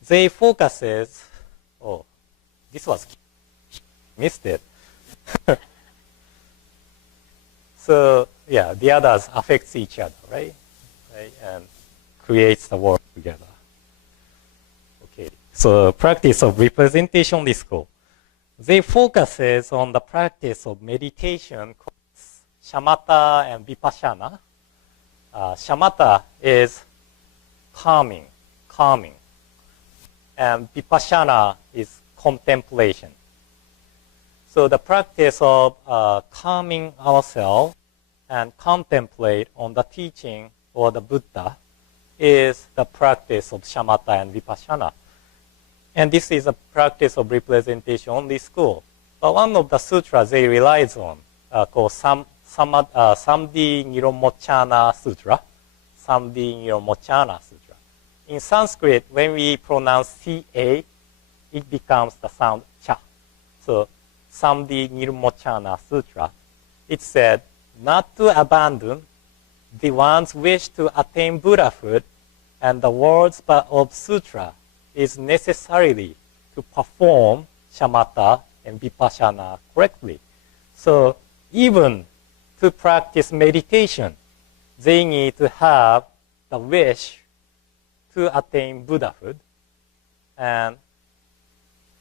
they focuses, oh, this was missed it. So yeah, the others affects each other, right? And creates the world together. Okay. So practice of representation only school, they focuses on the practice of meditation called shamatha and vipassana. Shamatha is calming. And vipassana is contemplation. So the practice of calming ourselves and contemplate on the teaching or the Buddha is the practice of shamatha and vipassana. And this is a practice of representation only school. But one of the sutras they relies on called Samdhi Niromochana Sutra. Samdhi Niromochana Sutra. In Sanskrit, when we pronounce CA, it becomes the sound cha. So Samdhi Niromochana Sutra, it said not to abandon the one's wish to attain Buddhahood, and the words of sutra is necessarily to perform shamatha and vipassana correctly. So even to practice meditation, they need to have the wish to attain Buddhahood and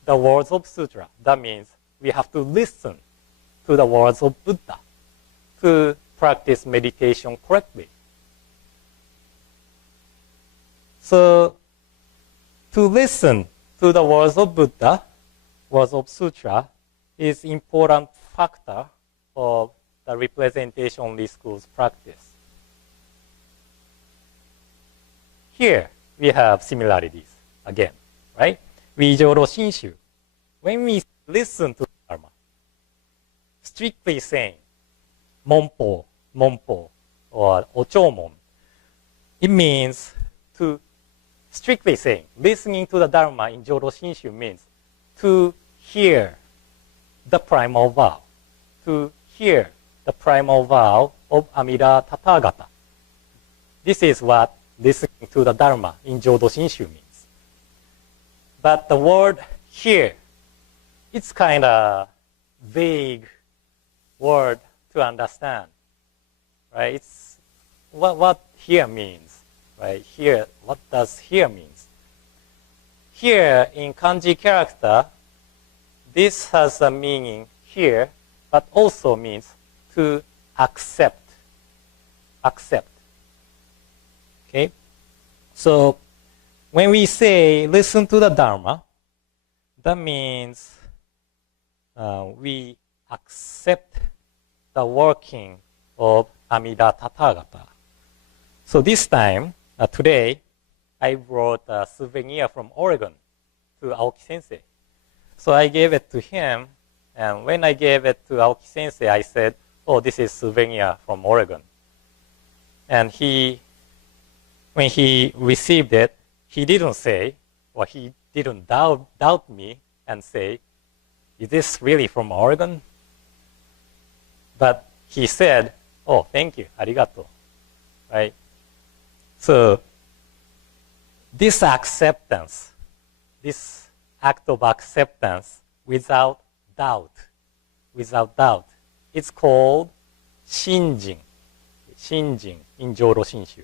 the words of sutra. That means we have to listen to the words of Buddha to practice meditation correctly. So to listen to the words of Buddha, words of sutra, is important factor of the representation only school's practice. Here we have similarities again, right? Wijoro Shinshu. When we listen to Dharma, strictly saying monpo, or ochomon, it means to strictly saying, listening to the Dharma in Jodo Shinshu means to hear the primal vow, to hear the primal vow of Amida Tathagata. This is what listening to the Dharma in Jodo Shinshu means. But the word hear, it's kind of vague word to understand, right? It's what hear means, right? Hear, what does hear means? Here in kanji character, this has a meaning here, but also means to accept. Accept. Okay? So when we say listen to the Dharma, that means we accept the working of Amida Tathagata. So this time, today, I brought a souvenir from Oregon to Aoki Sensei. So I gave it to him, and when I gave it to Aoki Sensei, I said, oh, this is souvenir from Oregon. And when he received it, he didn't say, or he didn't doubt me and say, is this really from Oregon? But he said, oh, thank you, arigato, right? So this acceptance, this act of acceptance without doubt, it's called shinjin in Jodo Shinshu.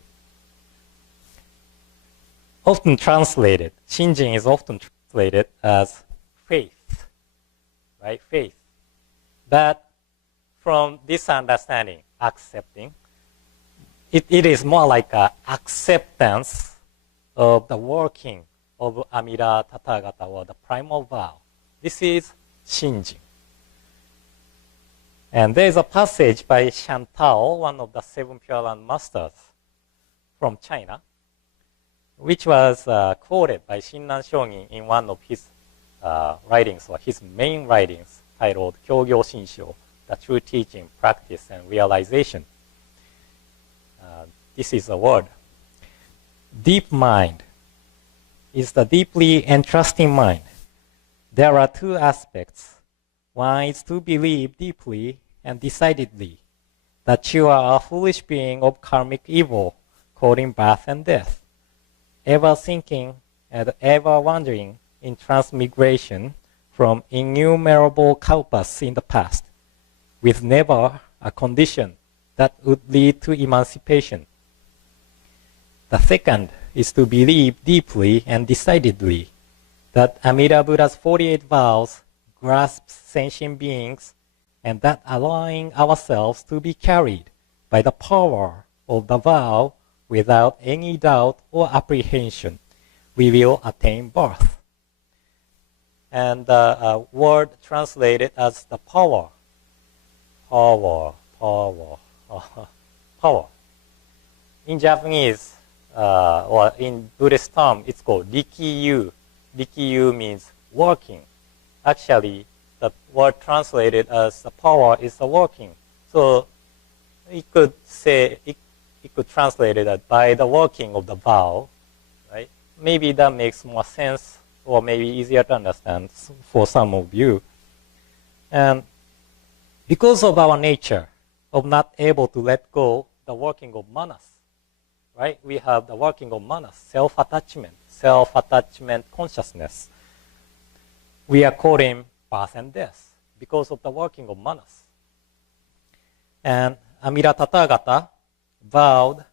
Often translated, shinjin is often translated as faith, right? Faith. But from this understanding, accepting, it is more like an acceptance of the working of Amida Tathagata, or the primal vow. This is Shinjin. And there is a passage by Shantao, one of the seven Pure Land masters from China, which was quoted by Shinran Shogin in one of his writings, or his main writings, titled Kyogyo Shinsho, the True Teaching, Practice, and Realization. This is a word. Deep mind is the deeply entrusting mind. There are two aspects. One is to believe deeply and decidedly that you are a foolish being of karmic evil, causing birth and death, ever thinking and ever wandering in transmigration from innumerable kalpas in the past, with never a condition that would lead to emancipation. The second is to believe deeply and decidedly that Amida Buddha's 48 vows grasps sentient beings, and that allowing ourselves to be carried by the power of the vow without any doubt or apprehension, we will attain birth. And the word translated as the power. Power. In Japanese, or in Buddhist term, it's called Rikyu. Rikyu means working. Actually, the word translated as the power is the working. So it could say, it could translate it as by the working of the vow, right? Maybe that makes more sense, or maybe easier to understand for some of you. And because of our nature of not able to let go the working of manas, right? We have the working of manas, self-attachment consciousness. We are caught in birth and death because of the working of manas. And Amida Tathagata vowed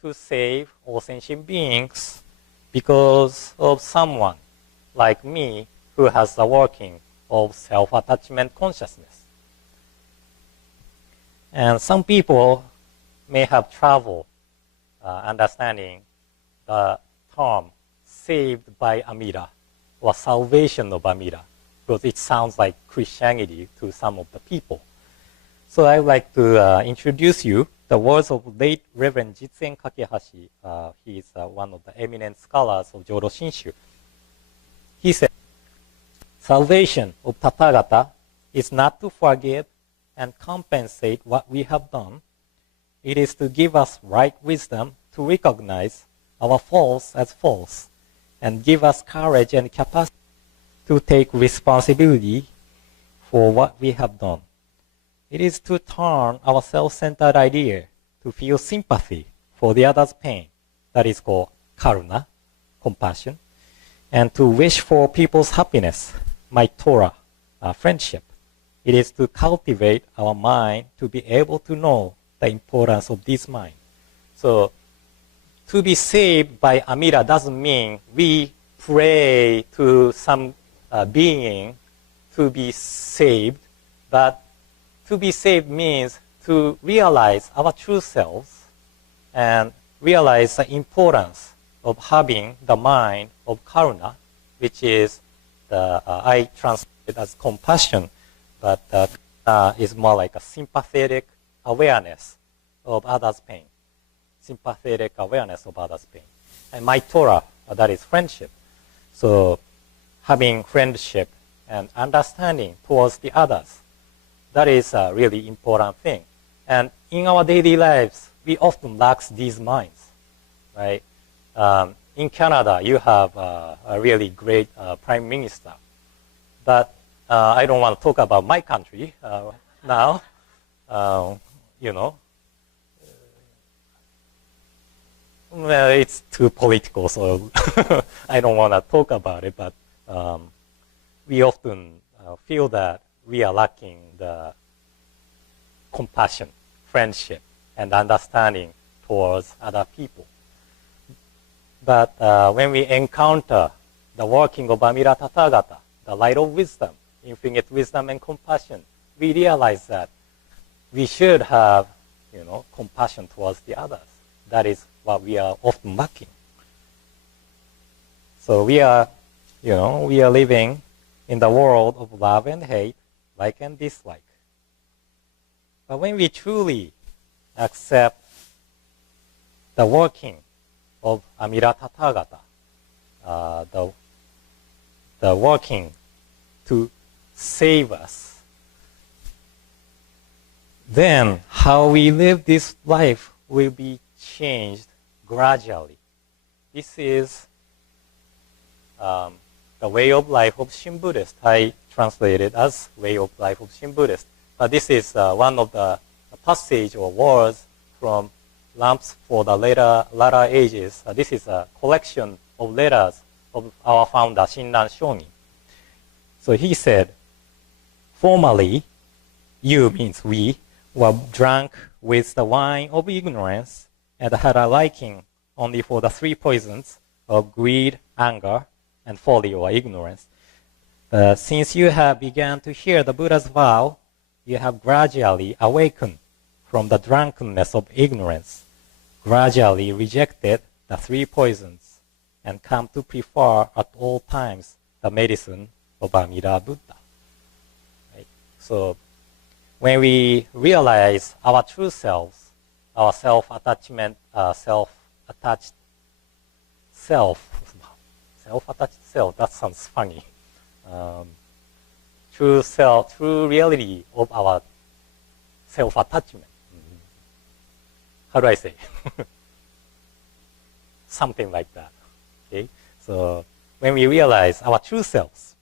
to save all sentient beings because of someone like me who has the working of self-attachment consciousness. And some people may have trouble understanding the term saved by Amida, or salvation of Amida, because it sounds like Christianity to some of the people. So I would like to introduce you the words of late Reverend Jitsen Kakehashi. He is one of the eminent scholars of Jodo Shinshu. He said, salvation of Tathagata is not to forgive and compensate what we have done. It is to give us right wisdom to recognize our faults as faults, and give us courage and capacity to take responsibility for what we have done. It is to turn our self-centered idea to feel sympathy for the other's pain, that is called karuna, compassion, and to wish for people's happiness, maitora, friendship. It is to cultivate our mind to be able to know the importance of this mind. So, to be saved by Amida doesn't mean we pray to some being to be saved, but to be saved means to realize our true selves and realize the importance of having the mind of karuna, which is I translate it as compassion, but is more like a sympathetic awareness of others' pain. Sympathetic awareness of others' pain. And maitora, that is friendship. So having friendship and understanding towards the others, that is a really important thing. And in our daily lives, we often lack these minds, right? In Canada, you have a really great prime minister. But I don't want to talk about my country now. Well, it's too political, so I don't want to talk about it. But we often feel that we are lacking the compassion, friendship, and understanding towards other people. But when we encounter the working of Amida Tathagata, the light of wisdom, infinite wisdom and compassion, we realize that we should have, compassion towards the others. That is what we are often lacking. So we are living in the world of love and hate, like and dislike. But when we truly accept the working of Amida Tathagata, the working to save us, then how we live this life will be changed gradually. This is the way of life of Shin Buddhist. I translated as way of life of Shin Buddhist. But this is one of the passage or words from Lamps for the latter ages. This is a collection of letters of our founder, Shinran Shonin. So he said, formerly, you means we, were drunk with the wine of ignorance and had a liking only for the three poisons of greed, anger, and folly or ignorance. Since you have begun to hear the Buddha's vow, you have gradually awakened from the drunkenness of ignorance, gradually rejected the three poisons, and come to prefer at all times the medicine of Amida Buddha. Right? So when we realize our true selves, our self-attachment, self-attached self, that sounds funny. True reality of our self-attachment. How do I say? Something like that. Okay? So when we realize our true selves,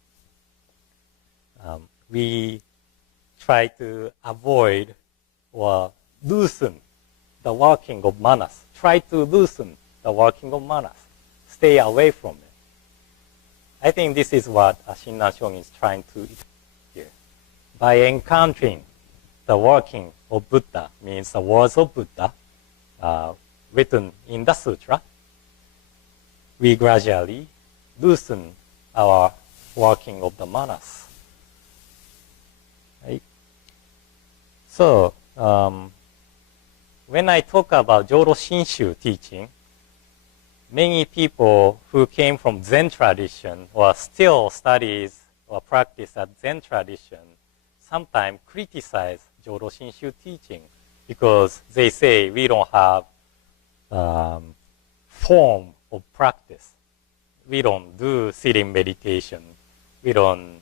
we try to avoid or loosen the working of manas. Try to loosen the working of manas. Stay away from it. I think this is what Shinran Shonin is trying to do here. By encountering the working of Buddha, means the words of Buddha written in the sutra, we gradually loosen our working of the manas. Right? So, when I talk about Joro Shinshu teaching, many people who came from Zen tradition or still studies or practice at Zen tradition sometimes criticize Joro Shinshu teaching because they say we don't have form of practice. We don't do sitting meditation. We don't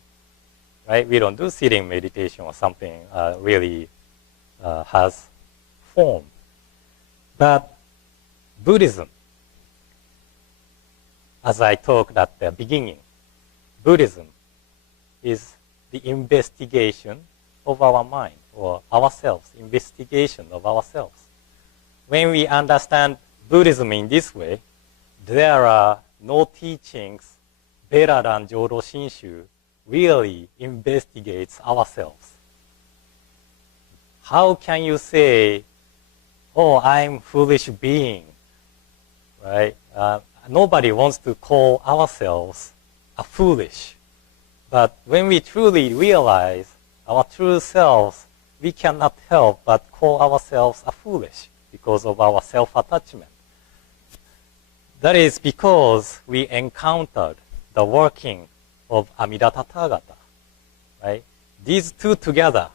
do sitting meditation or something really has form. But Buddhism, as I talked at the beginning, Buddhism is the investigation of our mind or ourselves, investigation of ourselves. When we understand Buddhism in this way, there are no teachings better than Joro Shinshu really investigates ourselves. How can you say, oh, I'm foolish being, right? Nobody wants to call ourselves a foolish. But when we truly realize our true selves, we cannot help but call ourselves a foolish because of our self-attachment. That is because we encountered the working of Amida Tathagata, right? These two together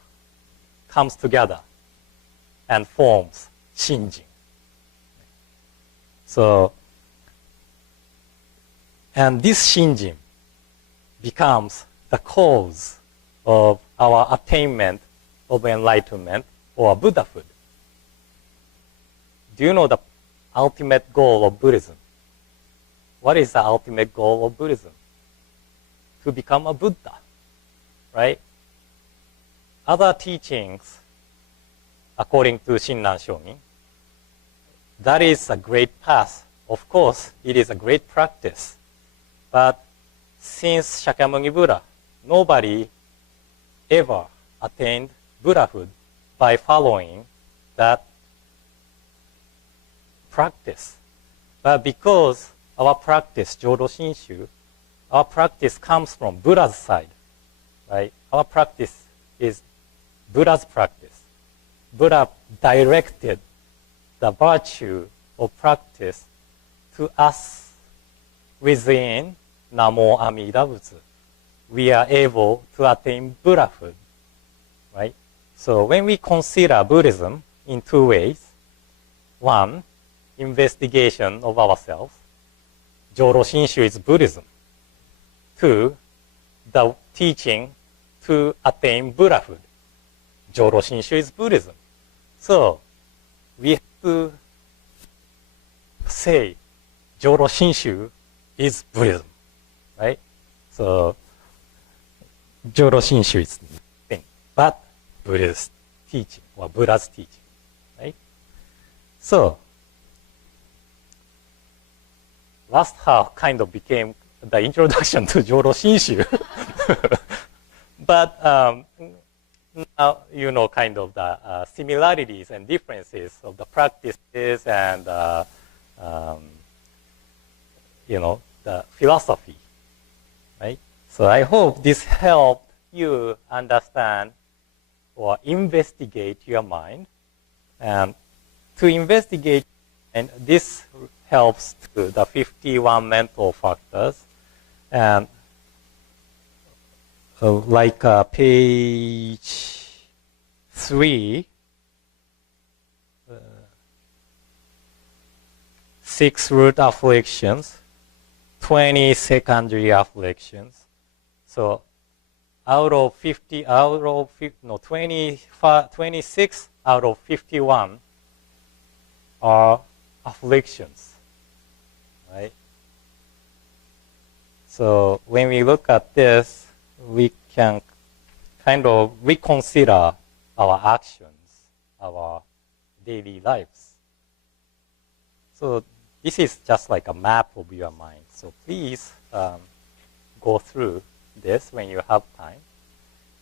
comes together and forms Shinjin. So, and this Shinjin becomes the cause of our attainment of enlightenment or Buddhahood. Do you know the ultimate goal of Buddhism? What is the ultimate goal of Buddhism? To become a Buddha, right? Other teachings, according to Shinran Shonin, that is a great path. Of course, it is a great practice. But since Shakyamuni Buddha, nobody ever attained Buddhahood by following that practice. But because our practice, Joro Shinshu, our practice comes from Buddha's side, right? Our practice is Buddha's practice. Buddha directed the virtue or practice to us within Namo Amida Butsu, we are able to attain Buddhahood, right? So when we consider Buddhism in two ways, one, investigation of ourselves, Joro Shinshu is Buddhism. Two, the teaching to attain Buddhahood, Joro Shinshu is Buddhism. So we have to say Joro Shinshu is Buddhism, right? So Joro Shinshu is thing, but Buddhist teaching or Buddha's teaching, right? So last half kind of became the introduction to Joro Shinshu, but now you know kind of the similarities and differences of the practices and you know the philosophy, right? So I hope this helped you understand or investigate your mind, and to investigate, and this helps to the 51 mental factors, and like page 3, 6 root afflictions, 20 secondary afflictions. So out of 26 out of 51 are afflictions, right? So when we look at this, we can kind of reconsider our actions, our daily lives. So this is just like a map of your mind. So please go through this when you have time.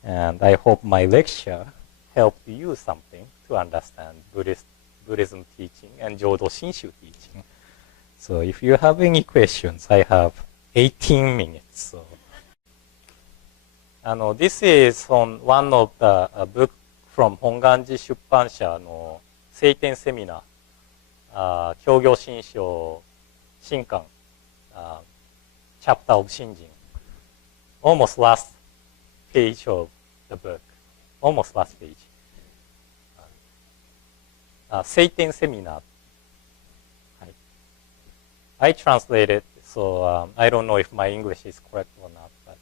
And I hope my lecture helped you something to understand Buddhism teaching and Jodo Shinshu teaching. So if you have any questions, I have 18 minutes. So this is on one of the book from Honganji Shuppansha no Seiten Seminar, Kyogyo Shinsho Shinkan, chapter of Shinjin. Almost last page of the book. Almost last page. Seiten Seminar. I translated, so I don't know if my English is correct or not. But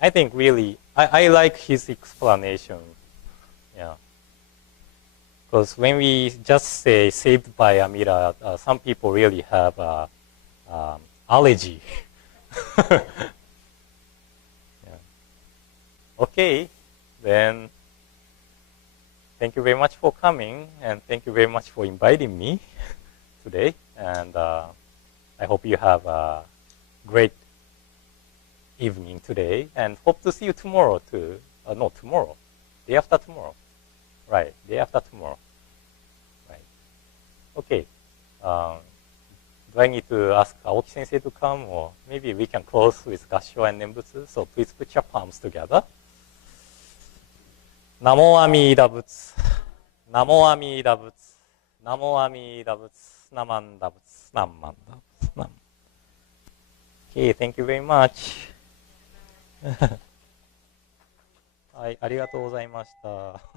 I think really, I like his explanation. Yeah. Because when we just say saved by Amida, some people really have allergy. Yeah. Okay, then thank you very much for coming, and thank you very much for inviting me today. And I hope you have a great evening today, and hope to see you tomorrow too. No, tomorrow. Day after tomorrow. Right, day after tomorrow. Right. Okay. Do I need to ask Aoki Sensei to come, or maybe we can close with Gassho and Nembutsu? So please put your palms together. Namo Amida Butsu. Namo Amida Butsu. Namo Amida Butsu. Namanda Butsu. Namanda Butsu. Okay, thank you very much. はい、ありがとうございました。